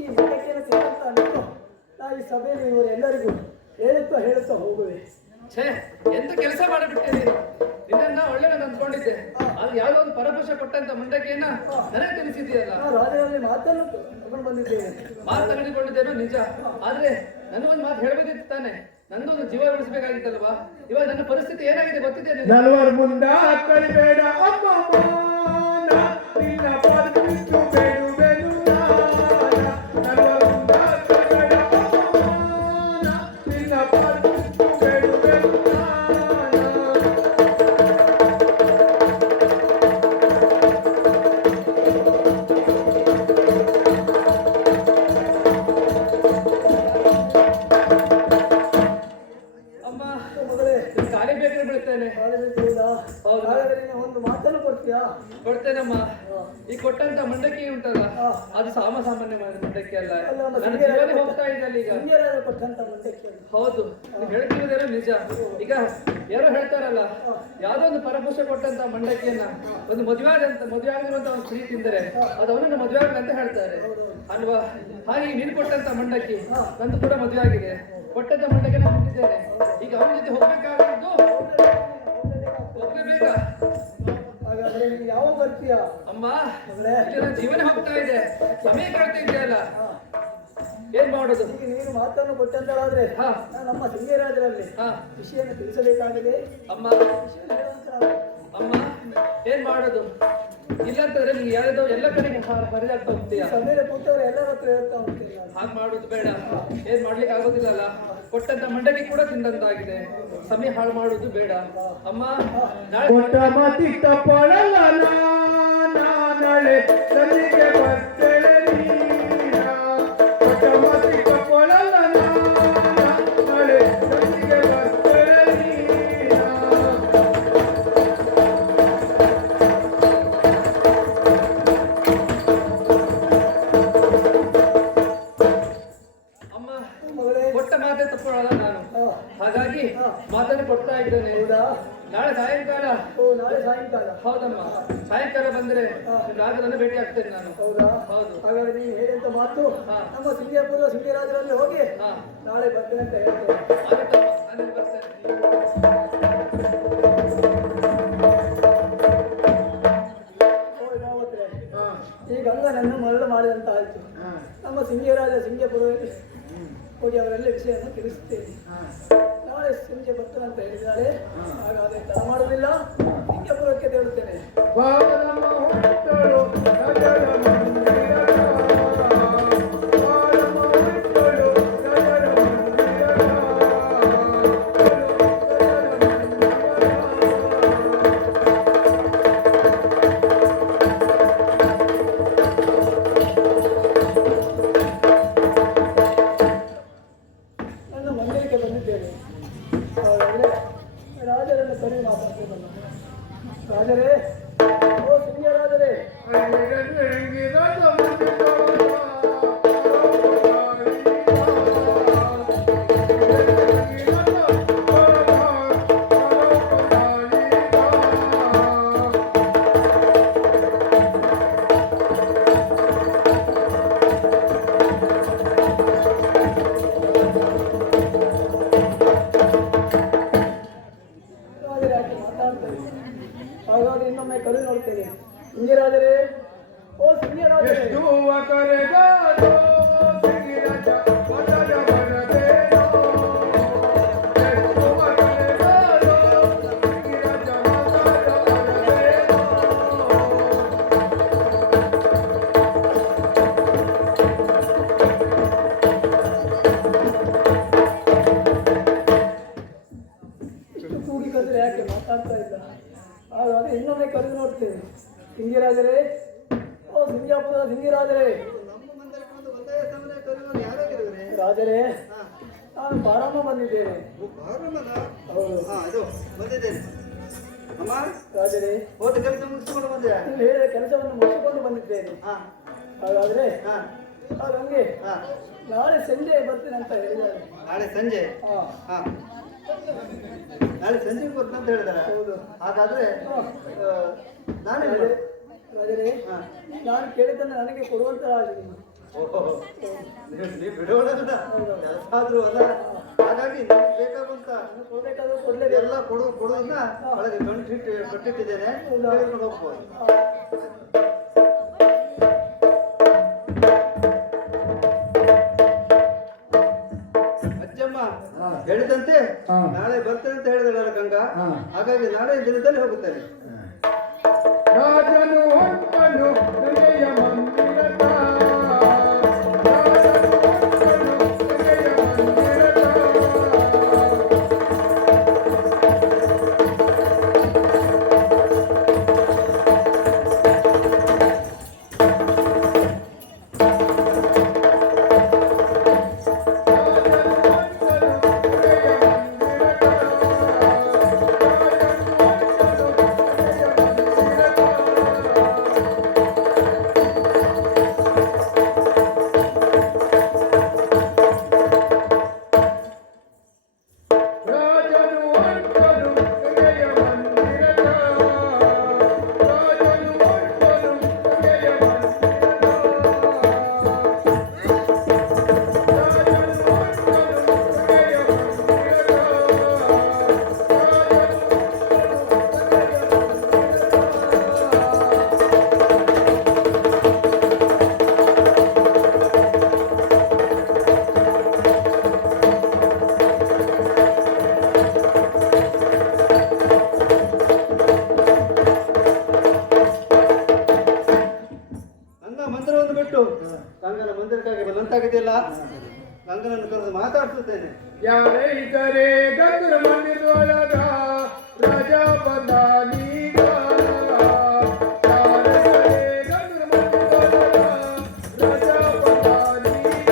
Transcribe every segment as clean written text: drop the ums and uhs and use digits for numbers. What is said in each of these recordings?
ಈ ಮಠಕ್ಕೆ ಸಿಕ್ಕಂತ ಅನ್ಕೋ ನಾ ಈ ಸಭೆಯಲ್ಲಿ ಇವರೆಲ್ಲರಿಗೂ ಹೇಳುತ್ತಾ ಹೋಗುವೆ. ಛೇ, ಎಂತ ಕೆಲಸ ಮಾಡಿಬಿಟ್ಟೆ ನಿನ್ನ ಒಳ್ಳೆಯದು ಅಂದ್ಕೊಂಡಿದ್ದೆ. ಅದು ಯಾವುದೋ ಒಂದು ಪರಪುರುಷ ಕೊಟ್ಟಂತ ಮುಂಡಕ್ಕೆಯನ್ನ ನನಗೆ ತಿಳಿಸಿದೆಯಲ್ಲ. ರಾಜರಲ್ಲಿ ಮಾತನ್ನು ತಗೊಂಡು ಬಂದಿದ್ದೇನೆ. ಮಾತು ತಗೊಂಡಿದ್ದೇನೋ ನಿಜ, ಆದ್ರೆ ನನಗೊಂದು ಮಾತು ಹೇಳಬೇಕಿತ್ತು ತಾನೆ. ನಂದೊಂದು ಜೀವ ಉಳಿಸಬೇಕಾಗಿತ್ತಲ್ವಾ? ಇವಾಗ ನನ್ನ ಪರಿಸ್ಥಿತಿ ಏನಾಗಿದೆ ಗೊತ್ತಿದೆ. ನಲ್ವರ ಮುಂದ ಕಳಿಬೇಡ ಒಂದು ಮಾತನ್ನು ಕೊಡ್ತೀಯಾ? ಕೊಡ್ತೇನಮ್ಮ. ಈ ಕೊಟ್ಟಂತ ಮಂಡಕ್ಕಿ ಉಂಟಲ್ಲ, ಅದು ಸಾಮಾನ್ಯ ಮಂಡಕ್ಕಿ ಅಲ್ಲ. ನನ್ನ ಜೀವನ ಹೋಗ್ತಾ ಇದೆ ಈಗ. ಕೊಟ್ಟಂತ ಮಂಡಕ್ಕಿ. ಹೌದು, ನೀವು ಹೇಳ್ತಿರೋದೇನೋ ನಿಜ. ಈಗ ಯಾರೋ ಹೇಳ್ತಾರಲ್ಲ, ಯಾವ್ದೋ ಒಂದು ಪರಪುರುಷ ಕೊಟ್ಟಂತ ಮಂಡಕ್ಕಿಯನ್ನ ಒಂದು ಮದುವೆ ಆಗಿರುವಂತ ಒಂದು ಸ್ತ್ರೀ ತಿಂದರೆ ಅದು ಅವನನ್ನು ಮದುವೆ ಆಗಿದೆ ಅಂತ ಹೇಳ್ತಾರೆ ಅಲ್ವಾ? ಹಾಗೆ ನೀನು ಕೊಟ್ಟಂತ ಮಂಡಕ್ಕಿ ನಂದು ಕೂಡ ಮದುವೆ ಆಗಿದೆ. ಕೊಟ್ಟಂತ ಮಂಡಕ್ಕಿ ನಾನು ತಿಂದಿದ್ದೇನೆ. ಈಗ ಅವನ ಜೊತೆ ಹೋಗ್ಬೇಕಾಗಿದ್ದು ಹೋಗ್ಲೇಬೇಕ. ಹಾಗಾದ್ರೆ ನೀನು ಯಾವಾಗ ಬರ್ತೀಯಾ? ಅಮ್ಮ, ನನ್ನ ಜೀವನ ಹೋಗ್ತಾ ಇದೆ, ಸಮಯ ಕಳ್ತಾ ಇದೆಯಲ್ಲ, ಏನ್ ಮಾಡೋದು? ಈಗ ನೀನು ಮಾತನ್ನು ಕೊಟ್ಟಂತಾದ್ರೆ ನಮ್ಮ ಸಿಂಗರಾಜರಲ್ಲಿ ವಿಷಯವನ್ನು ತಿಳಿಸಬೇಕಾಗಿದೆ. ಅಮ್ಮ ಏನ್ ಮಾಡೋದು? ಇಲ್ಲಂತಂದ್ರೆ ನೀನು ಯಾವ್ದೋ ಎಲ್ಲ ಕಡೆಗೆ ಬರೆದಾಗ್ತಾ ಹೋಗ್ತೀಯ. ಸಮಯ ಕೂತವ್ರೆ ಎಲ್ಲರ ಹತ್ರ ಹೇಳ್ತಾ ಹೋಗ್ತೀಯ. ಹಾಗೆ ಮಾಡೋದು ಬೇಡ. ಏನ್ ಮಾಡ್ಲಿಕ್ಕೆ ಆಗೋದಿಲ್ಲಲ್ಲ. ಕೊಟ್ಟಂತ ಮಂಡಕ್ಕಿ ಕೂಡ ತಿಂದಂತಾಗಿದೆ. ಸಮಯ ಹಾಳು ಮಾಡುದು ಬೇಡ. ಅಮ್ಮ, ಕೊಟ್ಟ ಮಾತಿ ತಪ್ಪಳಲ್ಲ ನಾಳೆ ಸಲಿಗೆ ಬರ್ತೇನೆ ನೀನ. ಕೊಟ್ಟ ಮಾತಿ ತಪ್ಪಳಲ್ಲ ನಾಳೆ ಸಲಿಗೆ ಬರ್ತೇನೆ ನೀನ. ಕೊಟ್ಟ ಮಾತೆ ತಪ್ಪಲ್ಲ ನಾನು. ಹಾಗಾಗಿ ಮಾತನ್ನು ಕೊಡ್ತಾ ಇದ್ದೇನೆ. ನಾಳೆ ಸಾಯಂಕಾಲ. ನಾಳೆ ಸಾಯಂಕಾಲ? ಹೌದಮ್ಮ, ಸಾಯಂಕಾಲ ಬಂದ್ರೆ ರಾಜರನ್ನು ಭೇಟಿ ಆಗ್ತೇನೆ ನಾನು. ಹೌದಾ? ಹೌದು. ಹಾಗಾದ್ರೆ ನೀವು ಹೇಳಿದಂತ ಮಾತು ನಮ್ಮ ಸಿಂಗಪುರ ಸಿಂಗರಾಜರಲ್ಲಿ ಹೋಗಿ ನಾಳೆ ಬರ್ತೇನೆ ಅಂತ ಹೇಳ್ತೇನೆ. ಈ ಗಂಗನನ್ನು ಮರಳು ಮಾಡಿದಂತ ಆಯ್ತು. ನಮ್ಮ ಸಿಂಗರಾಜ ಸಿಂಗಪುರದಲ್ಲಿ ಹೋಗಿ ಅವರೆಲ್ಲ ವಿಷಯವನ್ನು ತಿಳಿಸುತ್ತೇನೆ. ನಾಳೆ ಸಂಜೆ ಬರ್ತೇನೆ ಅಂತ ಹೇಳಿದ್ದಾರೆ. ಹಾಗಾದ್ರೆ ತಡ ಮಾಡುವುದಿಲ್ಲ, ಸಿಂಗಪುರಕ್ಕೆ ತೆರಳುತ್ತೇನೆ. ರಾಜರನ್ನು ಕರೆ ಮಾತಾಡ್ತೇನೆ. ರಾಜರೇ, ಓ ಸಿಂಗರಾಜರೇ, ಹಾಗಾಗಿ ಇನ್ನೊಮ್ಮೆ ಕರೆ ನೋಡ್ತೇನೆ. ಸಿಂಗರಾಜರೇ, ಓ ಸಿಂಗರಾಜರೇ, ಇಷ್ಟು ಕೂಗಿ ಕರೆದ್ರೆ ಯಾಕೆ ಮಾತಾಡ್ತಾ ಇಲ್ಲ? ಹಾಗಾದ್ರೆ ಇನ್ನೊಮ್ಮೆ ಕರೆದು ನೋಡ್ತೇನೆ. ಸಿಂಗರಾಜರೇ, ಓ ಸಿಂಗಾಪುರದ ಸಿಂಗರಾಜರೇ. ರಾಜರೇ, ನಾನು ಬಾರಮ್ಮ ಬಂದಿದ್ದೇನೆ. ರಾಜರೇ, ನೀವು ಹೇಳಿದ ಕೆಲಸವನ್ನು ಮುಗಿಸಿಕೊಂಡು ಬಂದಿದ್ದೇನೆ. ಹಾಗಾದ್ರೆ ಹಾಗಂಗೆ ನಾಳೆ ಸಂಜೆ ಬರ್ತೇನೆ ಅಂತ ಹೇಳಿದ್ದಾರೆ. ನಾಳೆ ಸಂಜೆ? ನಾಳೆ ಸಂಜೆ ಬರ್ತೇನೆ ಅಂತ ಹೇಳಿದಾರೆ. ಹೌದು. ಹಾಗಾದ್ರೆ ರಾಜರೇ, ನಾನು ಕೇಳಿದ್ದನ್ನು ನನಗೆ ಕೊಡುವಂತ ರಾಜ. ಓಹೋ, ನೀವು ಬಿಡೋಣ ಕೆಲಸ ಆದ್ರೂ ಅಲ್ಲ. ಹಾಗಾಗಿ ನಿಮ್ಗೆ ಬೇಕಾಗುವಂತ ಕೊಡ್ಬೇಕಾದ್ರೂ ಕೊಡ್ಲೇಬೇಕು. ಎಲ್ಲ ಕೊಡೋದನ್ನ ಒಳಗೆ ಕಟ್ಟಿಟ್ಟಿದ್ದೇನೆ, ತೆಗೆದುಕೊಂಡು ಹೋಗ್ಬೋದು. ಅಜ್ಜಮ್ಮ ಹೇಳಿದಂತೆ ನಾಳೆ ಬರ್ತೇನೆ ಅಂತ ಹೇಳಿದಳ ಗಂಗಾ. ಹಾಗಾಗಿ ನಾಳೆ ದಿನದಲ್ಲಿ ಹೋಗುತ್ತೇನೆ. ರಾಜನು ಹೊಂಟನು ನನಗೆಯ ಮಂದಿರದ, ರಾಜನು ಹೊಂಟನು ನನಗೆಯ ಮಂದಿರದ. ಮಂದಿರವನ್ನು ಬಿಟ್ಟು ಗಂಗನ ಮಂದಿರಕ್ಕಾಗಿ ಬಲಂತಾಗಿದೆಯಲ್ಲ, ಗಂಗನನ್ನು ಕರೆದು ಮಾತಾಡ್ಸುತ್ತೇನೆ. ಯಾರೇ ಇದ್ದರೆ ಗಂಗನ ಮಂದಿರದೊಳಗ ರಾಜ ಬಂದಾನೀಗ. ಯಾರೇ ಇದ್ದರೆ ಗಂಗನ ಮಂದಿರದೊಳಗ ರಾಜ ಬಂದಾನೀಗ.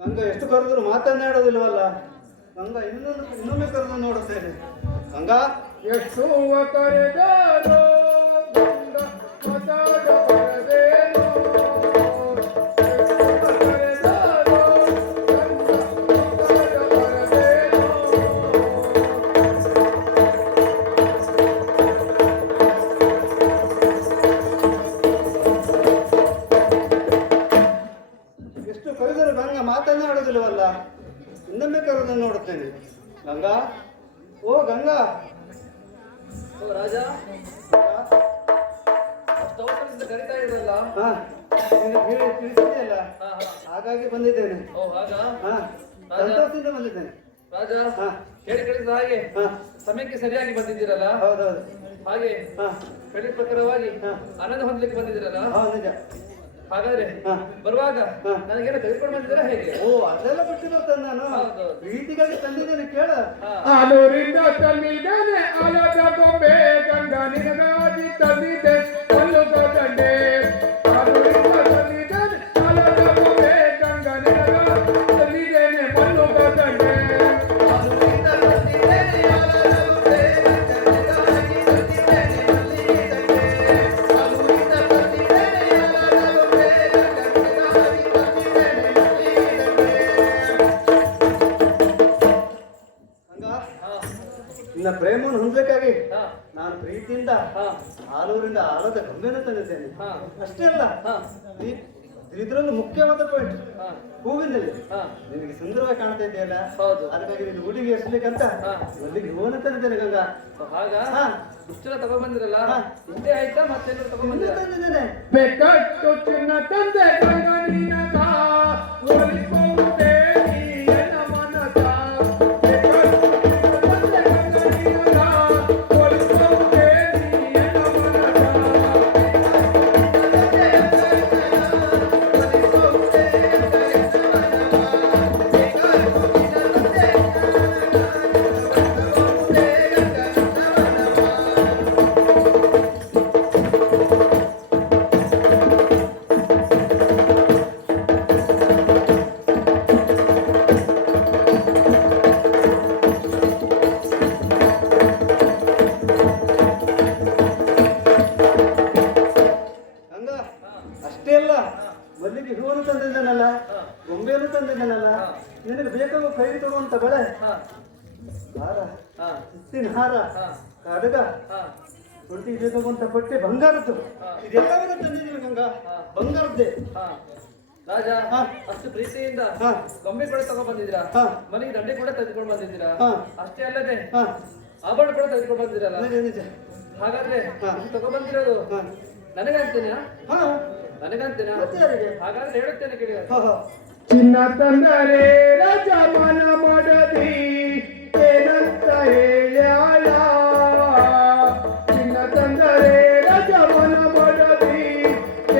ಗಂಗಾ ಎಷ್ಟು ಕರೆದ್ರು ಮಾತನಾಡೋದಿಲ್ವಲ್ಲ. ಗಂಗಾ ಇನ್ನೊಮ್ಮೆ ಕರೆದು ನೋಡುತ್ತೇನೆ. ಗಂಗಾ ಎಷ್ಟು ಕರೆದಾರೋ ಗಂಗ ಮತಾಡ ಬರದೇನೋ. ಎಷ್ಟು ಕರೆದಾರೋ ಗಂಗ ಮತಾಡ ಬರದೇನೋ. ಎಷ್ಟು ಕರೆದರೂ ಗಂಗಾ ಮಾತನಾಡೋದಿಲ್ವಲ್ಲ. ಇನ್ನೊಮ್ಮೆ ಕರೆದು ನೋಡುತ್ತೇನೆ. ಗಂಗಾ, ಓ ಗಂಗಾ. ಓ ರಾಜ, ಅಷ್ಟು ಅವಸರದಿಂದ ಕರಿತಾ ಇರಲ್ಲ. ಹಾ, ಹೇಳಿ ತಿಳಿಸಿದೆಯಲ್ಲ, ಹಾಗಾಗಿ ಬಂದಿದ್ದೇನೆ. ಓ ಹಾಗಾ? ಹಾ, ಸಂತೋಷದಿಂದ ಬಂದಿದ್ದೇನೆ. ರಾಜ, ಹಾ. ಹೇಳಿ ಕಳಿಸಿದ ಹಾಗೆ ಹಾ, ಸಮಯಕ್ಕೆ ಸರಿಯಾಗಿ ಬಂದಿದ್ದೀರಲ್ಲ. ಹೌದೌದು. ಹಾಗೆ ಹಾ, ಹೇಳಿದ ಪ್ರಕಾರವಾಗಿ ಹಾ. ಆನಂದ ಹೊಂದಲಿಕ್ಕೆ ಬಂದಿದ್ದೀರಲ್ಲ. ಹೌದು ನಿಜ. ಹಾಗಾದ್ರೆ ಹಾ. ಬರುವಾಗ ಹಾ. ನನಗೇನೋ ತೆಗೆದುಕೊಂಡು ಬಂದಿದ್ದೀರಾ ಹೇಗೆ? ಓ, ಅದೆಲ್ಲ ಬಿಟ್ಟು ಬರ್ತೇನೆ ನಾನು. ಹೌದು. ಪ್ರೀತಿಗಾಗಿ ತಂದಿದ್ದೇನೆ, ಕೇಳ. ಹಾ. ಆಲೂರಿಂದ ತಂದಿದ್ದಾನೆ ಆಲದ ಗೊಂಬೆ ಗಂಗ ನಿನಗಾಗಿ ತಂದಿದ್ದೆ ಮಲ್ಲುಗ ದಂಡೆ. ಆಲೂರಿಂದ ತಂದಿದ್ದಾನೆ ಆಲದ ಗೊಂಬೆ ಗಂಗ ನಿನಗಾಗಿ ತಂದಿದ್ದೇನೆ ಮಲ್ಲುಗ ದಂಡೆ. ಆಲೂರಿಂದ ತಂದಿದ್ದೇನೆ ಆಲದ ಗೊಂಬೆ, ಗಂಗನಿಗಾಗಿ ತಂದಿದ್ದೇನೆ ಮಲ್ಲಿಗೆ ದಂಡೆ. ಆಲೂರಿಂದ ತಂದಿದ್ದೇನೆ ಆಲದ ಗೊಂಬೆ, ಗಂಗನಿಗಾಗಿ ತಂದಿದ್ದೇನೆ ಮಲ್ಲಿಗೆ ದಂಡೆ. ಗಂಗಾ, ಹಾ. ನಿನ್ನ ಪ್ರೇಮವನ್ನು ಹೊಂದಬೇಕಾಗಿ ಹಾ. ನಾನು ಪ್ರೀತಿಯಿಂದ ಹಾ. ಆಲೂರಿಂದ ಆಲದ ಗೊಂಬೆಯನ್ನು ತಂದಿದ್ದೇನೆ. ಹಾ. ಅಷ್ಟೇ ಅಲ್ಲ, ಹಾ. ಇದರಲ್ಲೂ ಮುಖ್ಯವಾದ ಪಾಯಿಂಟ್ ಹಾ. ಹೂವಿನಲ್ಲಿ ಹಾ. ನಿನಗೆ ಸುಂದರವಾಗಿ ಕಾಣ್ತಾ ಇದೆಯಲ್ಲ, ಹೌದು. ಅದಕ್ಕಾಗಿ ನೀನು ಹುಡುಗಿ ಎಸ್ಲಿಕ್ಕಂತ ಹಾ. ಮಲ್ಲಿಗೆ ಹೂವನ್ನು ತಂದಿದ್ದೇನೆ ಗಂಗಾ. ಓ ಹಾಗಾ? ಹಾ. ಇಷ್ಟೆಲ್ಲ ತಗೊಂಡ್ಬಂದಿರಲ್ಲ. ಹಾ. ಇಷ್ಟೇ ಆಯ್ತಾ ಮತ್ತೇನಾದ್ರು ಇನ್ನೂ ತಗೊಂಡ್ಬಂದಿರ? ತಂದಿದ್ದೇನೆ. ಬೆಕ್ಕಟ್ಟು ಚಿನ್ನ ತಂದೆ ಗಂಗ ನಿನಗ ಒಲಿಸುವುದೇ ನೀ ಎನ್ನ ಮನದ. ಬೆಕ್ಕಟ್ಟು ಚಿನ್ನ ತಂದೆ ಗಂಗ ನಿನಗ ಒಲಿಸುವುದೇ ನೀ ಎನ್ನ ಮನದ. ಗಂಗಾ ಅಷ್ಟೇ ಅಲ್ಲ, ಮಲ್ಲಿಗೆ ಹೂವನ್ನು ತಂದಿದ್ದಾನಲ್ಲ, ಗೊಂಬೆಯನ್ನು ತಂದಿದ್ದಾನಲ್ಲ, ನಿನಗೆ ಬೇಕಾಗುವ ಕೈ ತರುವಂತ ಬಳೆ, ಹಾರ, ಮುತ್ತಿನ ಹಾರ, ಕಡಗ, ರೊಟ್ಟಿ ಬೇಕಾಗುವಂತ ಬಟ್ಟೆ ಬಂಗಾರದ್ದು, ಇದೆಲ್ಲವನ್ನೂ ತಂದಿದ್ದೀವಿ ಗಂಗಾ, ಬಂಗಾರದ್ದೇ. ರಾಜ ಅಷ್ಟು ಪ್ರೀತಿಯಿಂದ ಗೊಂಬೆ ಕೂಡ ತಗೊಂಡ್ ಬಂದಿದ್ದೀರಾ, ಮನೆಗೆ ದಂಡೆ ಕೂಡ ತೆಗೆದುಕೊಂಡು ಬಂದಿದ್ದೀರಾ, ಅಷ್ಟೇ ಅಲ್ಲದೆ ಆಭರಣ ಕೂಡ ತೆಗೆದುಕೊಂಡು ಬಂದಿರಲ್ಲ. ಹಾಗಾದ್ರೆ ತಗೊಂಡ್ ಬಂದಿರೋದು ನನಗಂತೇನಾ? ನನಗಂತೇನಾ? ಹಾಗಾದ್ರೆ ಹೇಳುತ್ತೇನೆ ಕೇಳಿ. ಚಿನ್ನ ತಂದರೆ ರಾಜ ಮನ ಮಾಡದಿ ಏನಂತ ಹೇಳ್ಯಾಳ, ಚಿನ್ನ ತಂದರೆ ರಾಜ ಮನ ಮಾಡದಿ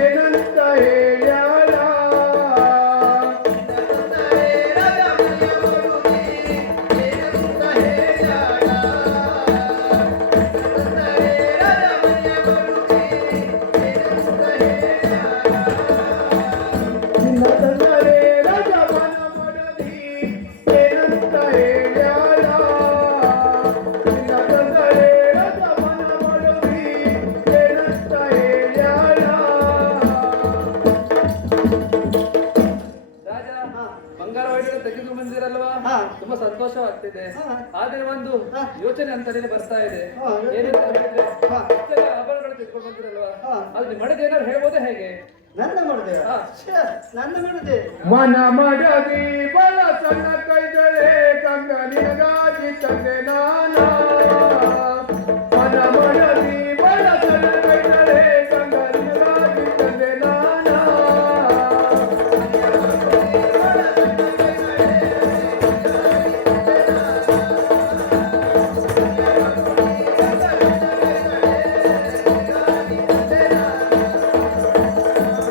ಏನಂತ ಹೇಳ್ಯಾಳ, ಚಿನ್ನ ತಂದರೆ ರಾಜ ಮನ ಮಾಡದಿ ಏನಂತ ಹೇಳ್ಯಾಳ, ಚಿನ್ನ ತಂದರೆ ರಾಜ ಮನ ಮಾಡದಿ ಏನಂತ ಹೇಳ್ಯಾಳ. ರಾಜ ಬಂಗಾರ ಒಯ್ದು ತೆಗೆದು ಬಂದಿರಲ್ವಾ, ತುಂಬಾ ಸಂತೋಷವಾಗ್ತಿದೆ. ಆದ್ರೆ ಒಂದು ಯೋಚನೆ ಅಂತ ಬರ್ತಾ ಇದೆ. ಏನಂತ ಹೇಳಿದ್ರೆ ಇಷ್ಟೆಲ್ಲ ಆಭರಣಗಳು ತೆಗೆದುಕೊಂಡು ಬಂದಿರಲ್ವಾ, ಅದು ನಿಮ್ಮ ಮನೆಗೆ ಏನಾದ್ರು ಹೇಳ್ಬೋದೇ ಹೇಗೆ? ನನ್ನ ಮಾಡಿದೆ, ನನ್ನ ಮಾಡಿದೆ. ಮನ ಮಾಡದಿ ಬಲ ಸಣ್ಣ ಕೈಗಳೇ ಗಂಗ ನಿನಗಾಗಿ ತಂದೆ ನಾನ, ಮನ ಮಾಡದಿ ಬಲ ಸಣ್ಣ ಕೈಗಳೇ ಗಂಗ ನಿನಗಾಗಿ ತಂದೆ ನಾನ,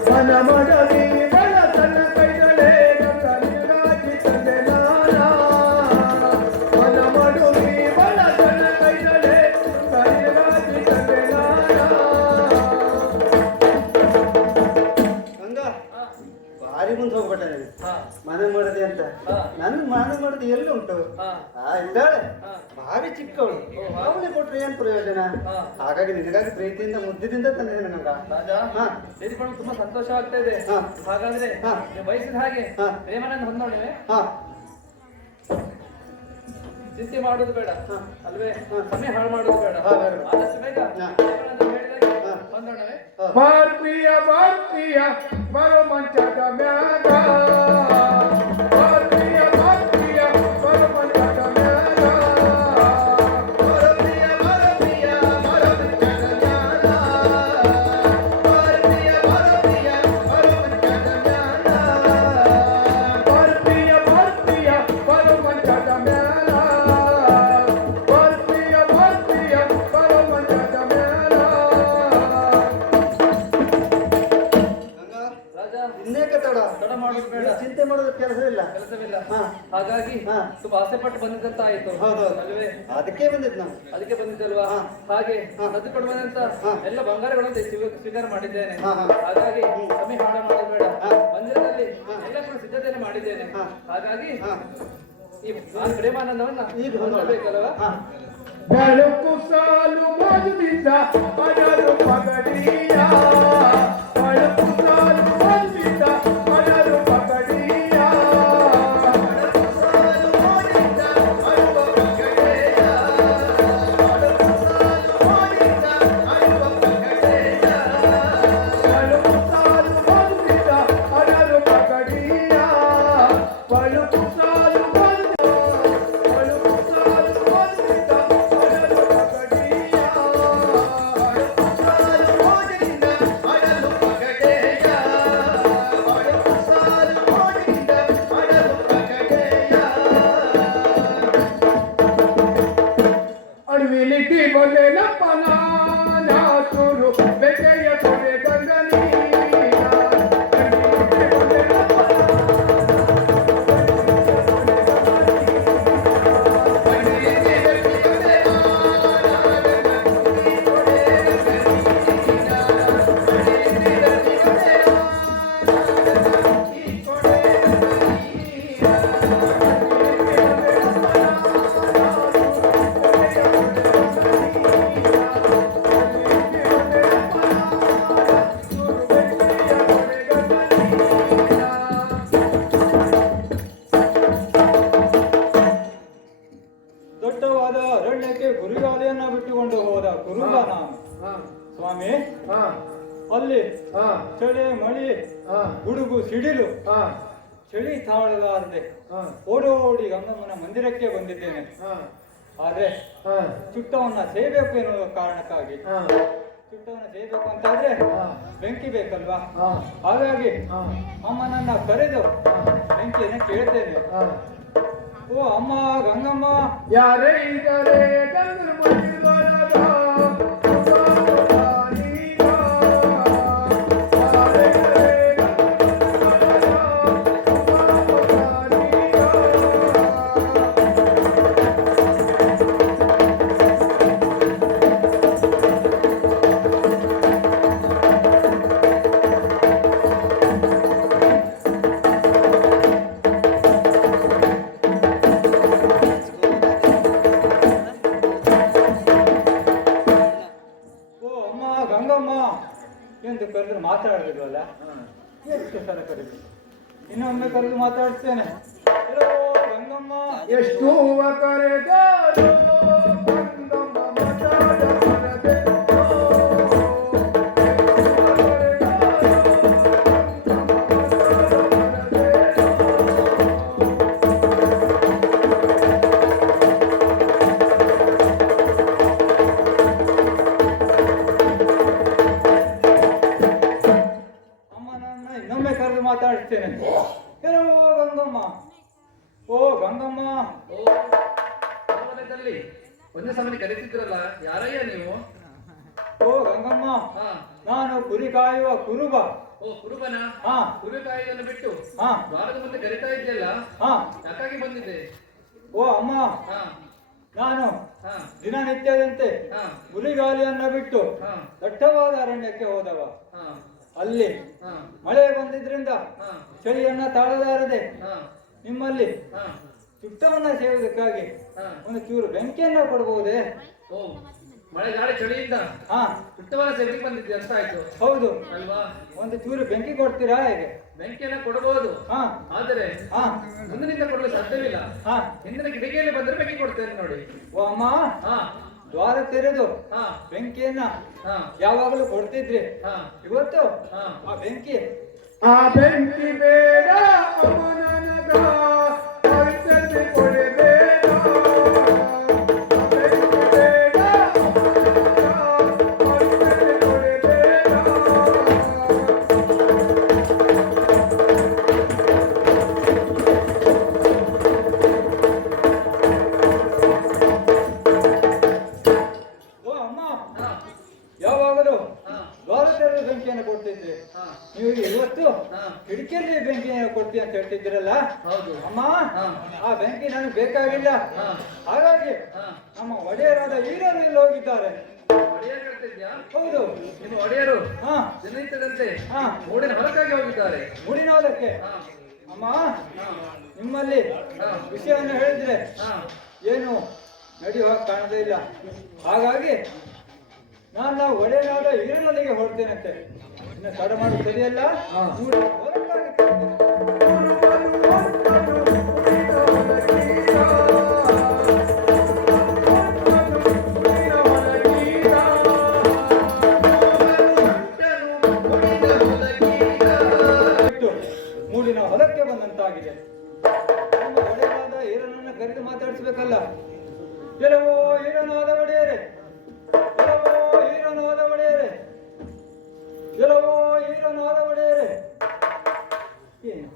ಮನ ಮಾಡದಿ ಬಲ ಸಣ್ಣ ಕೈಗಳೇ ಗಂಗ ನಿನಗಾಗಿ ತಂದೆ ನಾನ, ಮನ ಮಾಡದಿ ಬಲ ಸಣ್ಣ ಕೈಗಳೇ ಗಂಗ ನಿನಗಾಗಿ ತಂದೆ ನಾನ. ಗಂಗಾ ಭಾರಿ ಮುಂದೆ ಹೋಗ್ಬಿಟ್ಟ ನೀನು. ಮನೆ ಮಾಡದೆ ಅಂತ ನನ್ನ ಮನೆ ಮಾಡದೆ ಎಲ್ಲಿ ಉಂಟು? ಇದ್ದಾಳೆ, ಭಾರಿ ಚಿಕ್ಕವಳು, ಅವಳಿಗೆ ಕೊಟ್ರೆ ಏನ್ ಪ್ರಯೋಜನ? ಹಾಗಾಗಿ ನಿನಗಾಗಿ ಪ್ರೀತಿಯಿಂದ ಮುದ್ದಿದಿಂದ ತಂದಿದ್ದೇನೆ ಗಂಗಾ. ಸೇರಿಕೊಂಡು ತುಂಬಾ ಸಂತೋಷವಾಗ್ತಾ ಇದೆ. ಹಾಗಾದ್ರೆ ನೀವು ಬಯಸಿದ ಹಾಗೆ ಪ್ರೇಮನನ್ನು ಹೊಂದೋಣವೆ, ಚಿಂತೆ ಮಾಡುದು ಬೇಡ ಅಲ್ವೇ, ಸಮಯ ಹಾಳು ಮಾಡುದು ಬೇಡ, ಆದಷ್ಟು ಬೇಗ ಪ್ರೇಮನನ್ನು ಹೇಳಿದಾಗ ಹೊಂದೋಣವೆ. ಭಾರತೀಯ ಭಾರತೀಯ ಬರೋ ಮಂಚದ ಮ್ಯಾಗ, ಭಾರತೀಯ ಭಾರತೀಯ ಬರೋ ಮಂಚದ ಮ್ಯಾಗ, ಭಾರತೀಯ ಭಾರತೀಯ ಬರೋ ಮಂಚದ ಮ್ಯಾಗ, ಭಾರತೀಯ ಭಾರತೀಯ ಬರೋ ಮಂಚದ ಮ್ಯಾಗ, ಭಾರತೀಯ ಭಾರತೀಯ ಬರೋ ಮಂಚದ ಮ್ಯಾಗ, ಭಾರತೀಯ ಭಾರತೀಯ ಬರೋ ಮಂಚದ ಮ್ಯಾಗ. ಗಂಗಾ ರಾಜ ಇನ್ನೇಕೆ ತಡ ಮಾಡುದು ಬೇಡ, ಚಿಂತೆ ಮಾಡೋದು ಕೆಲಸವಿಲ್ಲ. ಕೆಲಸವಿಲ್ಲ. ಹಾಗಾಗಿ ತುಂಬಾ ಆಸೆ ಪಟ್ಟು ಬಂದಿದ್ದಂತ ಆಯ್ತು ಅಲ್ವೇ, ಅದಕ್ಕೆ ಬಂದಿದ್ದು ನಾನು. ಅದಕ್ಕೆ ಬಂದಿದ್ದಲ್ವಾ. ಹಾಗೆ ತೆಗೆದುಕೊಂಡು ಬಂದಂತ ಎಲ್ಲ ಬಂಗಾರಗಳನ್ನು ಸ್ವೀಕಾರ ಮಾಡಿದ್ದೇನೆ. ಹಾಗಾಗಿ ಸಮಯ ಹಾಳ ಮಾಡೋದು ಬೇಡ, ಮಂದಿರದಲ್ಲಿ ಎಲ್ಲ ಕೂಡ ಸಿದ್ಧತೆಯನ್ನು ಮಾಡಿದ್ದೇನೆ. ಹಾಗಾಗಿ ಈ ಪ್ರೇಮಾನಂದವನ್ನ ಈಗ ಹೊಂದಬೇಕಲ್ವಾ. ಬೆಳಕು ಸಾಲು ಮೋಜದಿಂದ ಅದರು ಪಗಡಿಯ, ಬೆಳಕು ಸಾಲು ಮೋಜದಿಂದ ಅದರು ಪಗಡಿಯ, ಬೆಳಕು ಸಾಲು ಮೋಜದಿಂದ ಅರುವ ಪಗಡೆಯ, ಬೆಳಕು ಸಾಲು ಮೋಜದಿಂದ ಅರುವ ಪಗಡೆಯ, ಬೆಳಕು ಸಾಲು ಮೋಜದಿಂದ ಅದರು ಪಗಡಿಯ, ಬೆಳಕು ಸಾಲು ಮೋಜದಿಂದ ಚಳಿ ಮಳಿ ಗುಡುಗು ಸಿಡಿಲು ಚಳಿ ತಾಳಲಾರದೆ ಓಡೋಡಿ ಗಂಗಮ್ಮನ ಮಂದಿರಕ್ಕೆ ಬಂದಿದ್ದೇನೆ. ಆದ್ರೆ ಚುಟ್ಟವನ್ನ ಸೇಬೇಕು ಎನ್ನುವ ಕಾರಣಕ್ಕಾಗಿ ಚುಟ್ಟವನ್ನ ಸೇಬೇಕು ಅಂತಾದ್ರೆ ಬೆಂಕಿ ಬೇಕಲ್ವಾ? ಹಾಗಾಗಿ ಅಮ್ಮನನ್ನ ಕರೆದು ಬೆಂಕಿಯನ್ನ ಕೇಳ್ತೇನೆ. ಓ ಅಮ್ಮ ಗಂಗಮ್ಮ, ಯಾರೇ ಇದ್ದಾರೆ ಗಂಗನ ಮಡಿಲೊಳಗ ಗಂಗಮ್ಮ ಎಂದು ಕರೆದು ಮಾತಾಡಲಿಲ್ವಲ್ಲ? ಎಷ್ಟು ಸಲ ಕರೆದು ಇನ್ನೊಮ್ಮೆ ಕರೆದು ಮಾತಾಡ್ತೇನೆ. ಗಂಗಮ್ಮ, ಎಷ್ಟು ಕರೆದರು ಗಂಗಮ್ಮ ಮಾತಾಡ ಬರದೆ. ಮಾತಾಡ್ತೇನೆ. ಕೆಲವು ಗಂಗಮ್ಮ, ಓ ಗಂಗಮ್ಮ, ಒಂದೇ ಸಮಯ ಕರೀತಿದ್ರಲ್ಲ, ಯಾರಯ್ಯ ನೀವು? ಓ ಗಂಗಮ್ಮ, ನಾನು ಕುರಿ ಕಾಯುವ ಕುರುಬ. ಓ ಕುರುಬನ? ಕುರಿ ಕಾಯುವುದನ್ನು ಬಿಟ್ಟು ವಾರದ ಮುಂದೆ ಕರಿತಾ ಇದ್ದೆಲ್ಲ, ಯಾಕಾಗಿ ಬಂದಿದ್ದೆ? ಓ ಅಮ್ಮ, ನಾನು ದಿನನಿತ್ಯದಂತೆ ಗುರಿಗಾಲಿಯನ್ನ ಬಿಟ್ಟು ದಟ್ಟವಾದ ಅರಣ್ಯಕ್ಕೆ ಹೋದವ. ಅಲ್ಲಿ ಮಳೆ ಬಂದಿದ್ರಿಂದ ಚಳಿಯನ್ನ ತಾಳಲಾರದೆ ನಿಮ್ಮಲ್ಲಿ ಚುಟ್ಟವನ್ನ ಸೇವುದಕ್ಕಾಗಿ ಒಂದು ಚೂರು ಬೆಂಕಿಯನ್ನ ಕೊಡಬಹುದೇ? ಓ ಮಳೆಗಾಲ ಚಳಿಯಿಂದ ಚುಟ್ಟವನ್ನ ಸೇವಕ್ಕೆ ಬಂದಿದ್ದೆ ಅಂತ ಆಯ್ತು. ಹೌದು ಅಲ್ವಾ? ಒಂದು ಚೂರು ಬೆಂಕಿ ಕೊಡ್ತೀರಾ? ಹೇಗೆ? ಬೆಂಕಿಯನ್ನ ಕೊಡಬಹುದು, ಆದರೆ ಮುಂದಿನಿಂದ ಕೊಡಲು ಸಾಧ್ಯವಿಲ್ಲ. ಹಿಂದಿನ ಕಿಟಕಿಯಲ್ಲಿ ಬಂದ್ರೆ ಬೆಂಕಿ ಕೊಡ್ತೇನೆ ನೋಡಿ. ಓ ಅಮ್ಮ, ದ್ವಾರ ತೆರೆದು ಬೆಂಕಿಯನ್ನ ಯಾವಾಗಲೂ ಕೊಡ್ತಿದ್ರಿ. ಇವತ್ತು ಆ ಬೆಂಕಿ ಬೇಡ ಅಮ್ಮನನಗ ಔಷಧಿ ಕೊಡಬೇಡ. ಬೇಡ ಔಷಧಿ ಕೊಡಬೇಡ. ಯಾವಾಗಲೂ ದ್ವಾರ ತೆರೆದು ಬೆಂಕಿಯನ್ನು ಕೊಡ್ತಿದ್ರಿ. ನೀವು ಇವತ್ತು ಕಿಟಕಿಯಲ್ಲಿ ಬೆಂಕಿಯನ್ನು ಕೊಡ್ತೀವಿ ಅಂತ ಹೇಳ್ತಿದ್ದೀರಲ್ಲ? ಹೌದು ಅಮ್ಮ, ಆ ಬೆಂಕಿ ನನಗೆ ಬೇಕಾಗಿಲ್ಲ. ಹಾಗಾಗಿ ನಮ್ಮ ಒಡೆಯರಾದ ಈರರು ಇಲ್ಲಿ ಹೋಗಿದ್ದಾರೆ. ಒಡೆಯರ್ ಹೇಳ್ತಿದ್ಯಾ? ಹೌದು, ನಿಮ್ಮ ಒಡೆಯರು ದಿನನಿತ್ಯದಂತೆ ಮೂಡಿನ ಹೊಲಕ್ಕಾಗಿ ಹೋಗಿದ್ದಾರೆ. ಮೂಡಿನ ಹೊಲಕ್ಕೆ? ಅಮ್ಮ, ನಿಮ್ಮಲ್ಲಿ ವಿಷಯವನ್ನು ಹೇಳಿದ್ರೆ ಏನು ನಡೆಯುವ ಕಾಣದೇ ಇಲ್ಲ. ಹಾಗಾಗಿ ನಾನು ಒಡೆಯನಾದ ಈರನಲ್ಲಿಗೆ ಹೊರಡ್ತೇನಂತೆ. ಇನ್ನು ತಡ ಮಾಡುತ್ತದೆಯಲ್ಲ, ಮೂಡಿನ ಹೊಲಕ್ಕೆ ಬಂದಂತಾಗಿದೆ. ನಮ್ಮ ಒಡೆಯನಾದ ಈರನನ್ನು ಕರೆದು ಮಾತಾಡಿಸ್ಬೇಕಲ್ಲ. ಕೆಲವೋ ಈರನಾದ ಒಡೆಯರೇ, ಕೆಲವೋ ಈರನಾದ ಒಡೆಯರೇ, ಕೆಲವೋ ಈರನಾದ ಒಡೆಯರೇ. ಏನು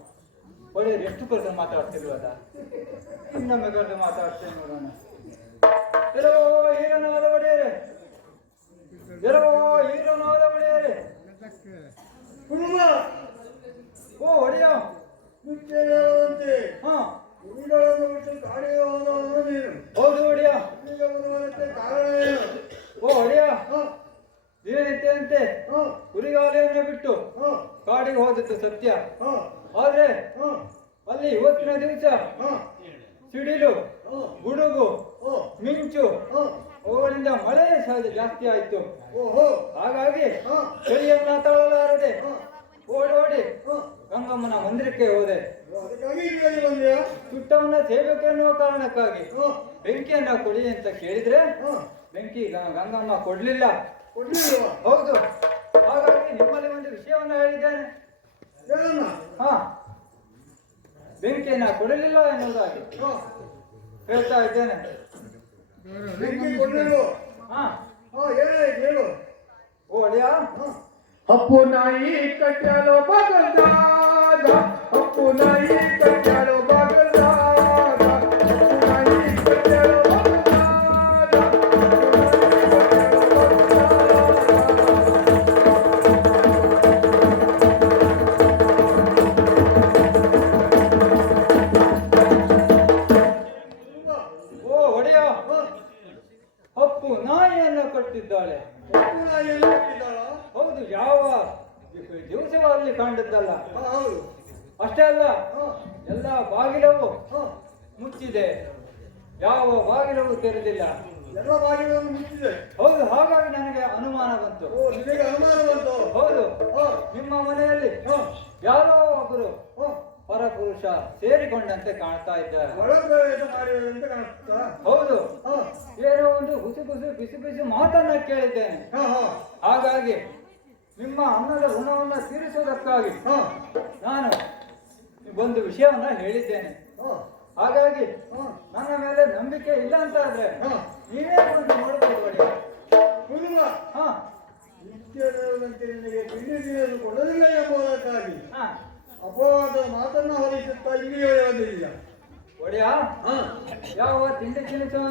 ಒಡೆಯರು ಎಷ್ಟು ಕರೆದು ಮಾತಾಡ್ತಿಲ್ವಲ್ಲ? ಇನ್ನೊಮ್ಮೆ ಕರೆದು ಮಾತಾಡ್ತೇನೆ ನೋಡೋಣ. ಕೆಲವೋ ಈರನಾದ ಒಡೆಯರೇ, ಕೆಲವೋ ಈರನಾದ ಒಡೆಯರೇ. ಓ ಒಡೆಯ, ಹೌದು ಒಡೆಯ. ಓ ಒಡೆಯ, ದಿನನಿತ್ಯಂತೆ ಕುರಿಗಾಲಿಯನ್ನು ಬಿಟ್ಟು ಕಾಡಿಗೆ ಹೋದದ್ದು ಸತ್ಯ. ಆದ್ರೆ ಅಲ್ಲಿ ಇವತ್ತಿನ ದಿವಸ ಸಿಡಿಲು, ಗುಡುಗು, ಮಿಂಚು, ಅವುಗಳಿಂದ ಮಳೆ ಸಹಜ ಜಾಸ್ತಿ ಆಯ್ತು. ಹಾಗಾಗಿ ಚಳಿಯನ್ನ ತಾಳಲಾರದೆ ಓಡೋಡಿ ಗಂಗಮ್ಮನ ಮಂದಿರಕ್ಕೆ ಹೋದೆ. ಚುಟ್ಟವನ್ನ ಸೇವೆಕೆನ್ನುವ ಕಾರಣಕ್ಕಾಗಿ ಬೆಂಕಿಯನ್ನ ಕೊಡಿ ಅಂತ ಕೇಳಿದ್ರೆ ಬೆಂಕಿ ಗಂಗಮ್ಮ ಕೊಡ್ಲಿಲ್ಲ. ಹೌದು. ಹಾಗಾಗಿ ನಿಮ್ಮಲ್ಲಿ ಒಂದು ವಿಷಯವನ್ನು ಹೇಳಿದ್ದೇನೆ. ಏನನ್ನ? ಹಾ, ಬೆಂಕಿಯನ್ನ ಕೊಡಲಿಲ್ಲ ಎನ್ನುವುದಾಗಿ ಹೇಳ್ತಾ ಇದ್ದೇನೆ. ಬೆಂಕಿ ಕೊಡ್ಲಿಲ್ವೋ? ಹಾ, ಏನಾಯ್ತು ಹೇಳು. ಓ ಅಳಿಯ, ಅಪ್ಪು ನಾಯಿ ಕಟ್ಟಾಲೋ ಬಾಗಲ್ದಾಗ, ಅಪ್ಪು ನಾಯಿ ಕಟ್ಟಾಲೋ ಬಾಗಲ್ದಾಗ, ಅಪ್ಪು ನಾಯಿ ಕಟ್ಟಾಲೋ ಬಾಗಲ್ದಾಗ, ಓ ಒಡೆಯ, ಅಪ್ಪು ನಾಯಿಯನ್ನು ಕಟ್ಟಿದ್ದಾಳೆ. ಅಪ್ಪು ನಾಯಿಯನ್ನು ಕಟ್ಟಿದ್ದಾಳ? ಹೌದು, ಯಾವ ದಿವಸವಾಗಿ ಕಂಡದ್ದಲ್ಲ. ಹೌದು. ಅಷ್ಟೇ ಅಲ್ಲ, ಎಲ್ಲ ಬಾಗಿಲವು ಹ, ಮುಚ್ಚಿದೆ, ಯಾವ ಬಾಗಿಲವು ತೆರೆದಿಲ್ಲ. ಎಲ್ಲ ಬಾಗಿಲನ್ನು ಮುಚ್ಚಿದೆ. ಹೌದು, ಹಾಗಾಗಿ ನನಗೆ ಅನುಮಾನ ಬಂತು. ಓ, ನಿನಗೆ ಅನುಮಾನ ಬಂತು? ಹೌದು, ಹ, ನಿಮ್ಮ ಮನೆಯಲ್ಲಿ ಹ, ಯಾರೋ ಒಬ್ಬರು ಹ. ಪರಪುರುಷ ಸೇರಿಕೊಂಡಂತೆ ಕಾಣ್ತಾ ಇದ್ದಾರೆ. ಒಳಪ್ರವೇಶ ಮಾಡಿದಂತೆ ಕಾಣಿಸ್ತಾ? ಹೌದು, ಹ, ಏನೋ ಒಂದು ಬಿಸಿ ಬಿಸಿ ಮಾತನ್ನ ಕೇಳಿದ್ದೇನೆ. ಹ, ಹ, ಹಾಗಾಗಿ ನಿಮ್ಮ ಅನ್ನದ ಋಣವನ್ನ ತೀರಿಸುವುದಕ್ಕಾಗಿ ಹ, ನಾನು ಒಂದು ವಿಷಯವನ್ನ ಹೇಳಿದ್ದೇನೆ. ಹ, ಹಾಗಾಗಿ ಹ. ನನ್ನ ಮೇಲೆ ನಂಬಿಕೆ ಇಲ್ಲ ಅಂತ ಆದ್ರೆ ಹ. ನೀವೇ ಒಂದು ನೋಡ್ಬೋದು ಒಡೆಯ. ಹುಡುಗ ಹಾ, ನಿತ್ಯದಂತೆ ನಿನಗೆ ತಿಂಡಿ ತಿನ್ನಲು ಕೊಡಲಿಲ್ಲ ಎಂಬುದಕ್ಕಾಗಿ ಹಾ, ಅಪವಾದ ಮಾತನ್ನ ಹೊರಿಸುತ್ತಾ ಇಲ್ಲಿಯೇ ಬಂದಿಲ್ಲ. ಒಡೆಯ, ಹ, ಯಾವ ತಿಂಡಿ ತಿನಿಸು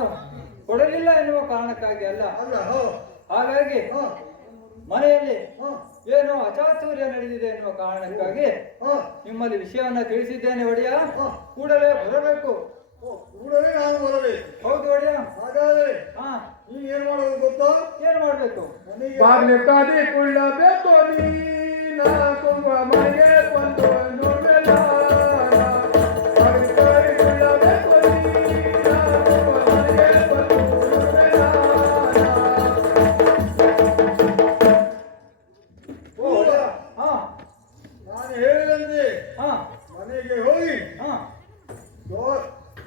ಕೊಡಲಿಲ್ಲ ಎನ್ನುವ ಕಾರಣಕ್ಕಾಗಿ ಅಲ್ಲ. ಅಲ್ಲ. ಹ, ಹಾಗಾಗಿ ಹ, ಮನೆಯಲ್ಲಿ ಹ, ಏನೋ ಅಚಾತುರ್ಯ ನಡೆದಿದೆ ಎನ್ನುವ ಕಾರಣಕ್ಕಾಗಿ ಹ. ನಿಮ್ಮಲ್ಲಿ ವಿಷಯವನ್ನ ತಿಳಿಸಿದ್ದೇನೆ ಒಡೆಯ. ಹ. ಕೂಡಲೇ ಬರಬೇಕು. ಓ, ಕೂಡಲೇ ನಾನು ಬರಬೇಕು. ಹೌದು ಒಡೆಯ. ಹಾಗಾದರೆ ಹಾ, ನೀನು ಏನು ಮಾಡೋದು ಗೊತ್ತಾ? ಏನ್ ಮಾಡ್ಬೇಕು? ನನಗೆ ಬಾಗ್ಲು ಕಾದಿಕೊಳ್ಳಬೇಕು ನೀನ ಕುಂಭ ಮನೆಗೆ ಬಂದು ನೋಡಲ ಬಾಗ್ಲು ಕಾದಿಕೊಳ್ಳಬೇಕು ನೀನ ಕುಂಭ ಮನೆಗೆ ಬಂದು ನೋಡಲ. ಓ ಒಡೆಯ. ಹಾ, ನಾನು ಹೇಳಿದಂತೆ ಹಾ, ಮನೆಗೆ ಹೋಗಿ ಹಾ,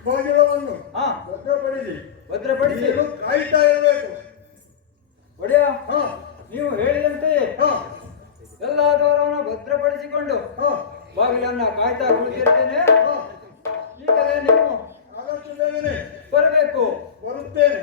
ಬಾಗಿಲವನ್ನು ಹಾ, ಭದ್ರಪಡಿಸಿ ಭದ್ರಪಡಿಸಿ. ನೀನು ಕಾಯ್ತಾ ಇರಬೇಕು. ಒಡೆಯ, ಹ, ನೀವು ಹೇಳಿದಂತೆಯೇ ಹ, ಎಲ್ಲ ದ್ವಾರವನ್ನು ಭದ್ರಪಡಿಸಿಕೊಂಡು ಹ, ಬಾಗಿಲನ್ನ ಕಾಯ್ತಾ ಕುಳಿತಿರ್ತೇನೆ. ಹ. ಈಗಲೇ ನೀವು ಆದಷ್ಟು ಬೇಗನೆ ಬರಬೇಕು. ಬರುತ್ತೇನೆ.